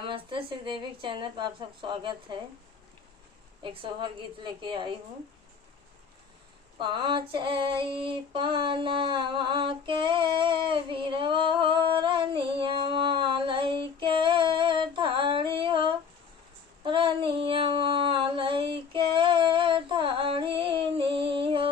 नमस्ते श्रीदेवी चैनल पर आप सब स्वागत है। एक सोहर गीत लेके आई हूँ। पाँच पनवा के वीरवा हो रनियवा लइके ठाड़ी हो, रनियवा लइके ठाड़ी नी हो।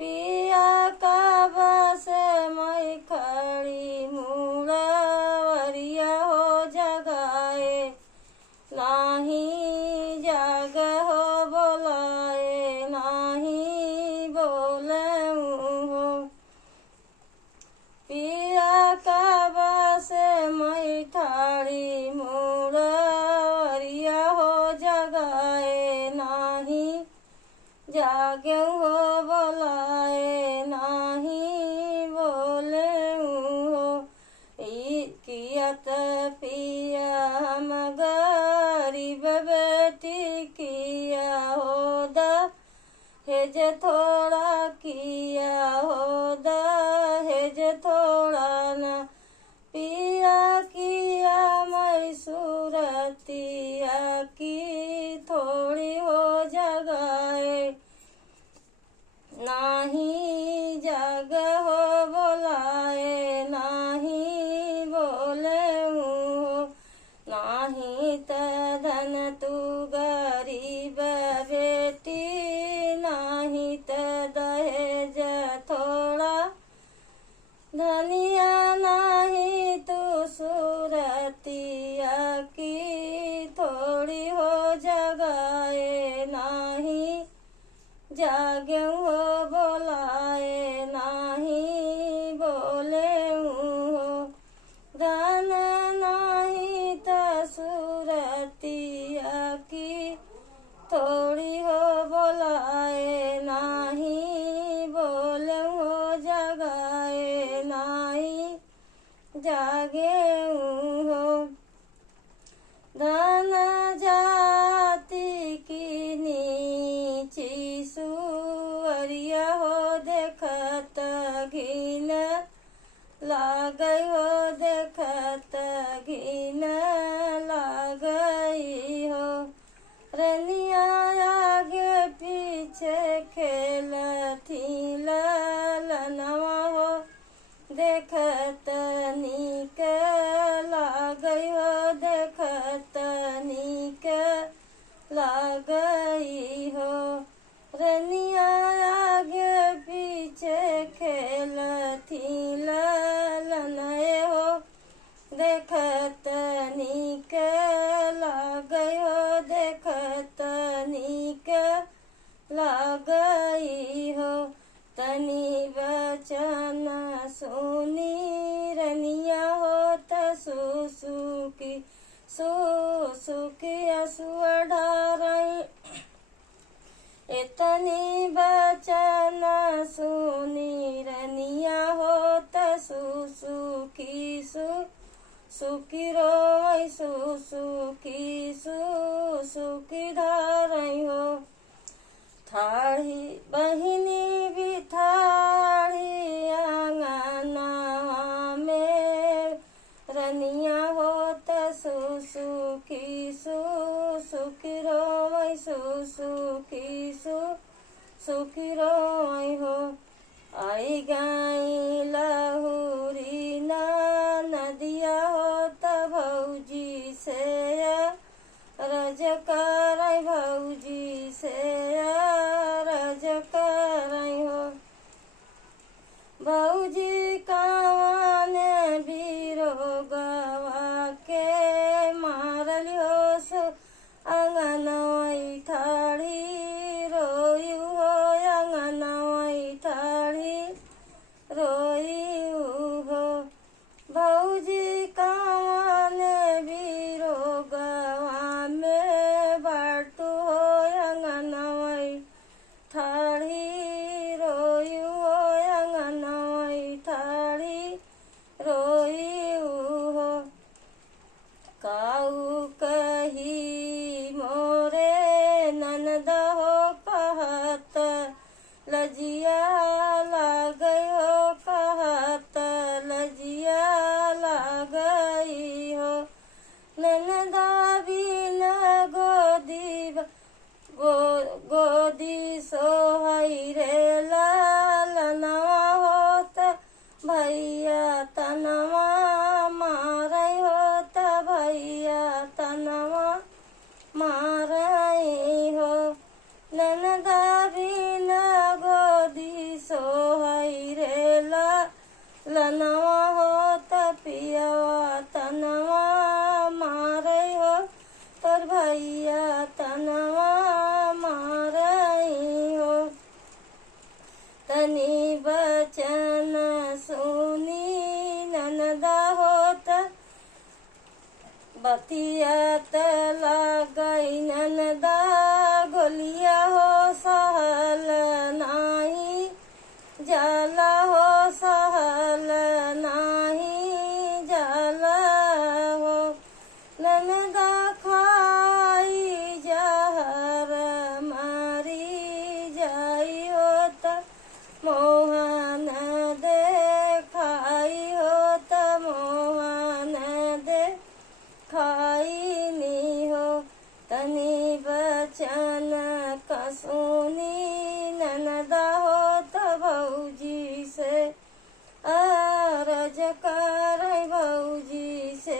पिया का बस मई खड़ी मुड़वरिया हो जगाए, नाही जाग हो बोलाए, नाही बोले हो। पिया का बस मई ठाड़ी मुड़वरिया हो जगाए, नाही जागे हो बोलाए, नाही बोले हो। कियत पिया हम गरीब बेटी किया हो दहेज थोड़ा, किया हो दहेज थोड़ा न। पिया किया मैं सूरतिया की थोड़ी हो जगाए, नाही जाग हो बोलाए, नाही बोले हो। नाही त धन तू गरीब बेटी, नाही त दहेज थोड़ा, धनिया नाही तू सूरतिया की थोड़ी हो जगाए, नाही जागे हो बोलाए, नाही बोले हो। धन नाही त सूरतिया की थोड़ी हो बोलाए, नाही बोले हो जगाए, नाही जागे हो। धन जाति की नीची सुअरिया हो देखत घिन लागई हो, देखत घिन लागई हो। रनिया आगे पीछे खेलती ललनवा हो, देखत नीक लागई हो, देखत नीक लागई हो। रनिया आगे पीछे खेलती ललनए हो, देखत नीक लागई हो, देखत नीक लागई हो। तनी वचन सुनी रनिया हो त सुसुकी सुसुकी असुआ ढारई। इतनी वचन सुनी रनिया हो त सुसुकी सुसुकी रोई, सुसुकी सुसुकी ढारई हो। थाड़ी बहिनी भी थाड़ी आंगना में रनिया हो त सुसुकी सुसुकी रोई, सुसुकी सुसुकी रोई हो। आई गाई लहुरी ना नदिया हो त भौजी से रज करई, भौजी से रज करई हो। भौजी कावन बीरो गवा के मारली हो, सो अंगनई ठाड़ी रोयु हो, बतिया तला गई ननदा गोलिया हो सहल नाही जाला हो सहल नाही जाला हो ननदा खाई जहर मारी जाई होत मोहन दे खाई होत मोहन दे खाई नी हो तनी बचन कसुनी ननदा हो त भौजी से अरज कर भौजी से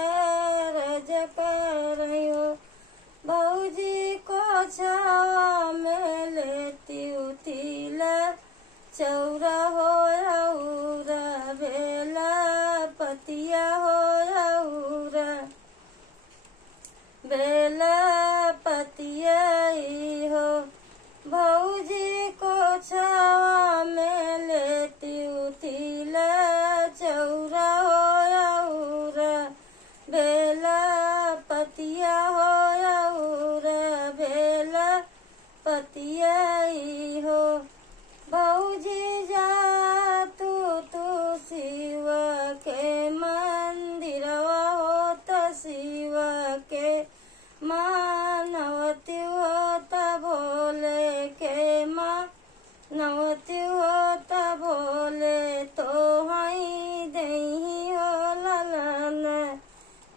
अरज कर भौजी को छावा में लेती उतीला चौरा हो औरा बेला पतिया हो औरा बेला पतिया हो भौजी को छावा में लेती उतीला चौरा हो औरा बेला पतिया हो औरा बेला पतिया हो भौजी जा तू शिव के मंदिरवा हो त शिव के मानवती हो त भोले के मानवती हो त भोले तो हई दही हो ललन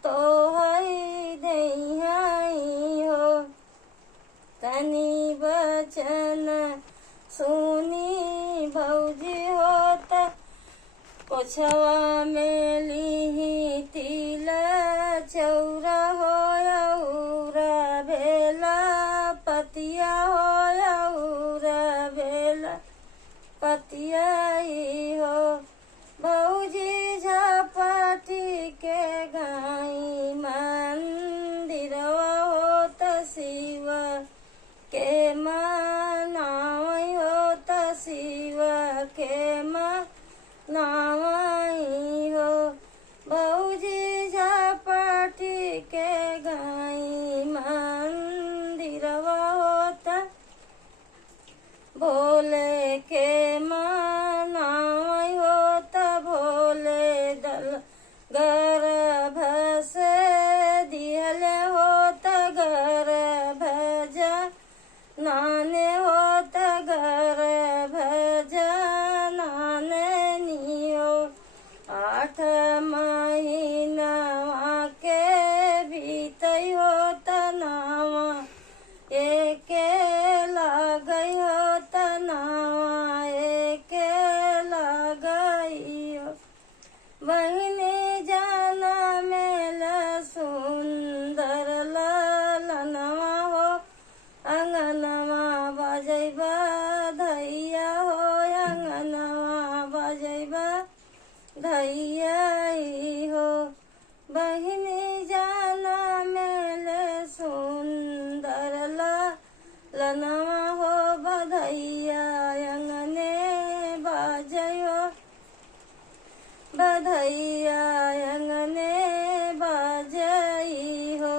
तो हई दही हो तनी बचन सुनी भौजी होत पोछवा में लीही तिला चौरा हो औरा बेला पतिया हो औरा बेला पतिया हो भौजी झपटी के गाई मंदिरवा हो त शिव के मनावई हो त शिव के मनावई हो भौजी झपटी के गाई मंदिरवा हो त भोले के मनावई हो त भोले दल गर्भ से दिहले हो त गर्भ नाने हो त गर्भ नाने नियो 8 महीना के बीतई हो त नावा एके लागई हो त नावा एके लागई हो बहिनी जाना मेल सुंदर ललनवा हो अंगनवा बजैबा धैया हो अंगनवा बजैबा धैया हो बहिनी जाना मेल सुंदर ललनवा हो बधैया अंगने बाजय हो बधैया अंगने बाजई हो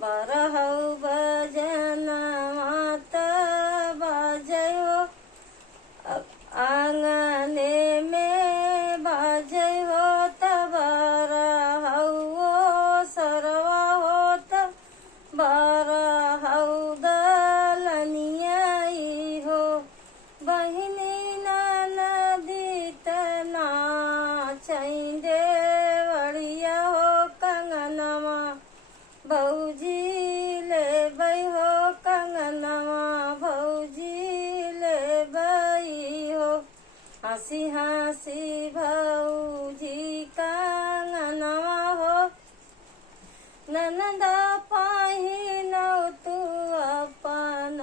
बरहौ बजना माता बाजय हो आंगने में बाजय हो बरहौ सरवा हो बरहौ दलनिया हो बहिनी नदी तना चैंदे बड़िया हो कंगनवा भौजी ले बई हो कंगनवा भौजी ले बई हो हंसी हंसी भौजी कंगनवा हो ननदा पाहिनौ तू अपन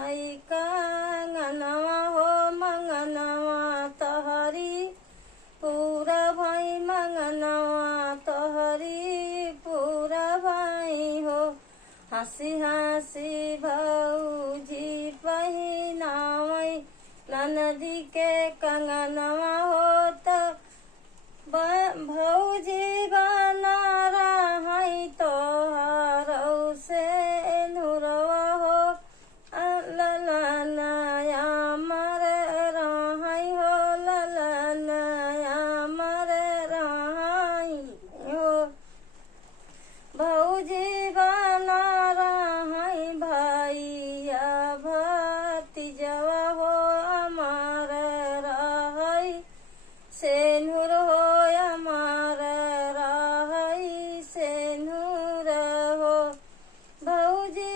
कंगनवा हो मंगनवा तहरी पूरा भाई मंगनवा तोहरी पूरा भाई हो हंसी हंसी भौजी पहिनावई ननदी के कंगनवा हो त भौजी बना रही तो भौजी बना रही भैया भतीजवा हो अमर रही सेनुर हो अमर रही सेनुर हो भौजी